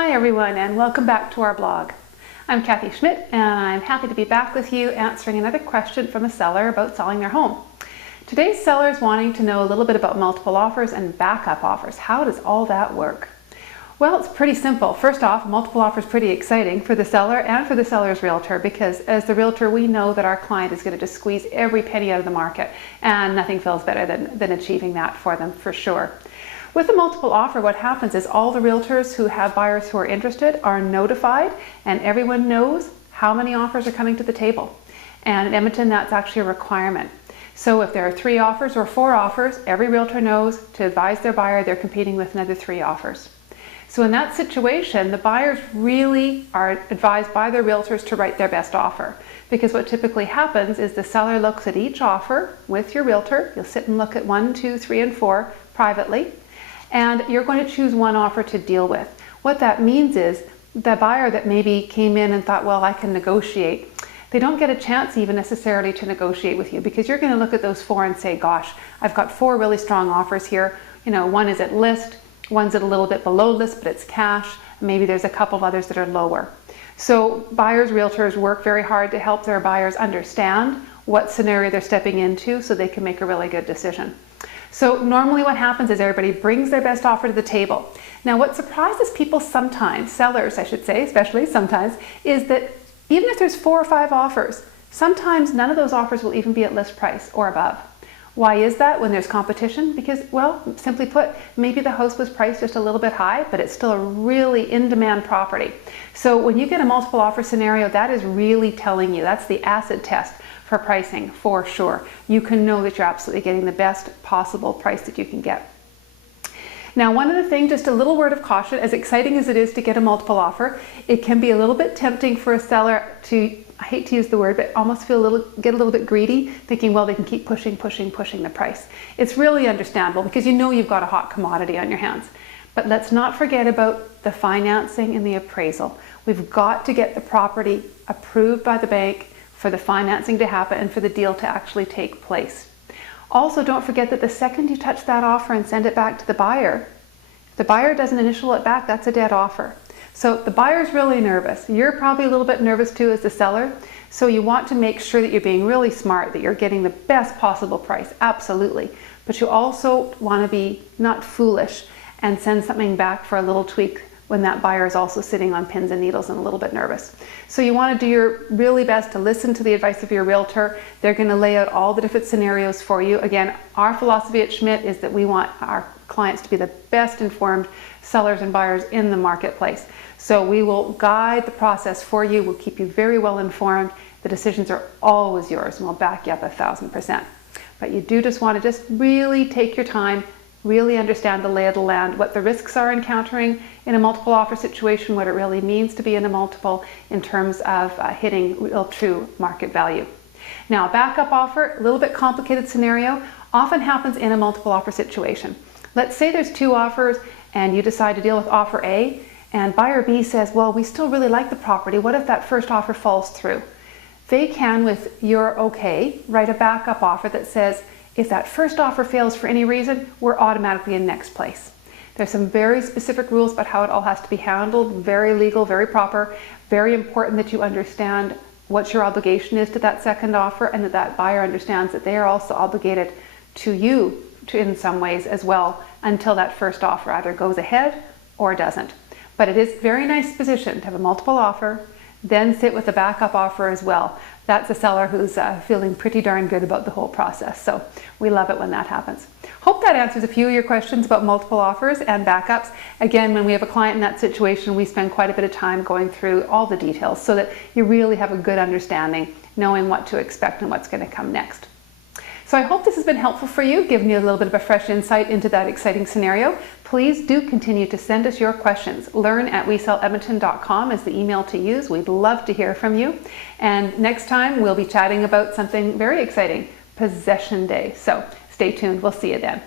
Hi everyone, and welcome back to our blog. I'm Kathy Schmidt, and I'm happy to be back with you answering another question from a seller about selling their home. Today's seller is wanting to know a little bit about multiple offers and backup offers. How does all that work? Well, it's pretty simple. First off, multiple offers is pretty exciting for the seller and for the seller's realtor, because as the realtor, we know that our client is going to just squeeze every penny out of the market, and nothing feels better than achieving that for them, for sure. With a multiple offer, what happens is all the realtors who have buyers who are interested are notified, and everyone knows how many offers are coming to the table. And in Edmonton, that's actually a requirement. So if there are 3 offers or 4 offers, every realtor knows to advise their buyer they're competing with another 3 offers. So in that situation, the buyers really are advised by their realtors to write their best offer. Because what typically happens is the seller looks at each offer with your realtor. You'll sit and look at 1, 2, 3, and 4 privately. And you're going to choose one offer to deal with. What that means is the buyer that maybe came in and thought, well, I can negotiate, they don't get a chance even necessarily to negotiate with you, because you're going to look at those 4 and say, gosh, I've got 4 really strong offers here. You know, one is at list, one's at a little bit below list, but it's cash. Maybe there's a couple of others that are lower. So buyers, realtors work very hard to help their buyers understand what scenario they're stepping into so they can make a really good decision. So normally what happens is everybody brings their best offer to the table. Now what surprises people sometimes, sellers I should say, especially sometimes, is that even if there's 4 or 5 offers, sometimes none of those offers will even be at list price or above. Why is that when there's competition? Because, well, simply put, maybe the house was priced just a little bit high, but it's still a really in-demand property. So when you get a multiple offer scenario, that is really telling you, that's the acid test for pricing, for sure. You can know that you're absolutely getting the best possible price that you can get. Now, one other thing, just a little word of caution, as exciting as it is to get a multiple offer, it can be a little bit tempting for a seller to, I hate to use the word, but almost get a little bit greedy, thinking, well, they can keep pushing the price. It's really understandable because you know you've got a hot commodity on your hands. But let's not forget about the financing and the appraisal. We've got to get the property approved by the bank for the financing to happen and for the deal to actually take place. Also, don't forget that the second you touch that offer and send it back to the buyer, if the buyer doesn't initial it back, that's a dead offer. So the buyer's really nervous. You're probably a little bit nervous too as the seller. So you want to make sure that you're being really smart, that you're getting the best possible price, absolutely. But you also want to be not foolish and send something back for a little tweak when that buyer is also sitting on pins and needles and a little bit nervous. So you want to do your really best to listen to the advice of your realtor. They're going to lay out all the different scenarios for you. Again, our philosophy at Schmidt is that we want our clients to be the best informed sellers and buyers in the marketplace. So we will guide the process for you. We'll keep you very well informed. The decisions are always yours, and we'll back you up 1,000%. But you do just want to just really take your time, really understand the lay of the land, what the risks are encountering in a multiple offer situation, what it really means to be in a multiple in terms of hitting real true market value. Now, a backup offer, a little bit complicated scenario, often happens in a multiple offer situation. Let's say there's 2 offers and you decide to deal with offer A, and buyer B says, well, we still really like the property. What if that first offer falls through? They can, with your okay, write a backup offer that says, if that first offer fails for any reason, we're automatically in next place. There's some very specific rules about how it all has to be handled, very legal, very proper, very important that you understand what your obligation is to that second offer, and that buyer understands that they are also obligated to you in some ways as well until that first offer either goes ahead or doesn't. But it is a very nice position to have a multiple offer, then sit with a backup offer as well. That's a seller who's feeling pretty darn good about the whole process. So we love it when that happens. Hope that answers a few of your questions about multiple offers and backups. Again, when we have a client in that situation, we spend quite a bit of time going through all the details so that you really have a good understanding, knowing what to expect and what's going to come next. So I hope this has been helpful for you, giving you a little bit of a fresh insight into that exciting scenario. Please do continue to send us your questions. learn@weselledmonton.com is the email to use. We'd love to hear from you. And next time we'll be chatting about something very exciting, Possession Day. So stay tuned. We'll see you then.